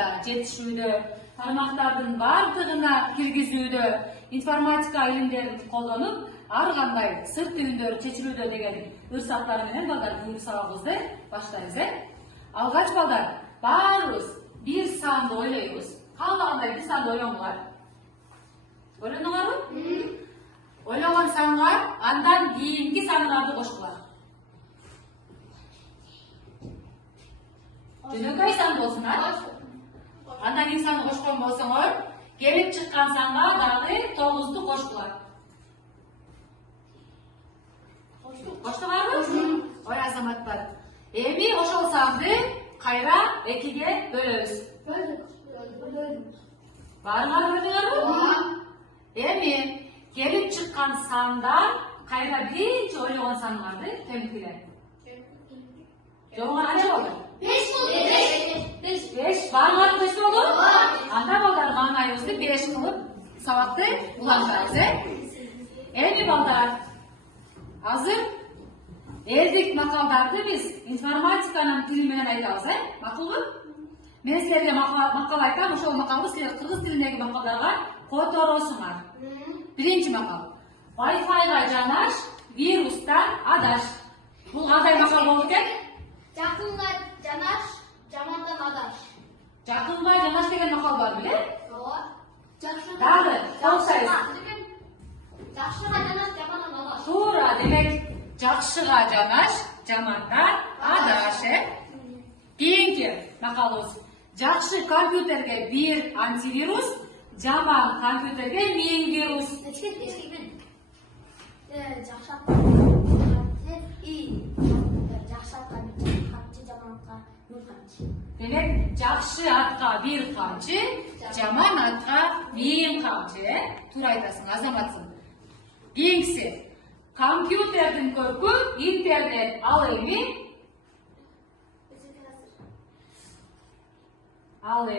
да жетишүүдө, тармактардын бардыгына киргизүүдө, информатика илимдерин колдонуп, ар кандай сырт түйүндөр чечилүүдө деген ырсаттар менен балдар бул сабагыбызды баштайбыз. Алгач балдар баарыбыз бир санды ойлойбуз. Каалагандай бир санды ойлоңуңар. Ойлондуңарбы? Ойлогон санга андан кийинки сандарды кошкула. Жөнөкөй сан болсун, андан кийин санды кошкон болсоңор, келип чыккан санга дагы 9ду кошкула. Коштуңарбы? Ой азаматтар. Эми ошол санды кайра 2ге бөлөбүз. Баарыңар бөлдүңөрбү? Эми келип чыккан сандан кайра биринчи ойлогон саныңарды кемикиле. Жолуңар канча болду? 5 болду. 5. Баарыңар 5 болду? Анда балдар маанайыбызды 5 кылып сабакты улантабыз. Эми балдар, азыр элдик макалдарды биз информатиканын тили менен айтабыз, макулбу? Мен силерге макал айтам, ошол макалды силер кыргыз тилиндеги макалдарга которосуңар. Биринчи макал. Wi-Fi-га жанаш, вирустан адаш. Бул кандай макал болду экен? Жакынга жанаш, жамандан адаш. Жакынга жанаш деген макал бар беле? Жакшыга Дагы, токтойбуз. Жакшыга жанаш, жамандан адаш. Туура, демек жакшыга жанаш, жамандан адаш, Кийинки макалыбыз. Жакшы компьютерге бир антивирус, жаман компьютерге 1000 вирус. Демек, жакшы атка бир камчы, жаман атка 1000 камчы, туура айтасың, азаматсың. Кийинкиси, компьютердин көркү интернет, ал эми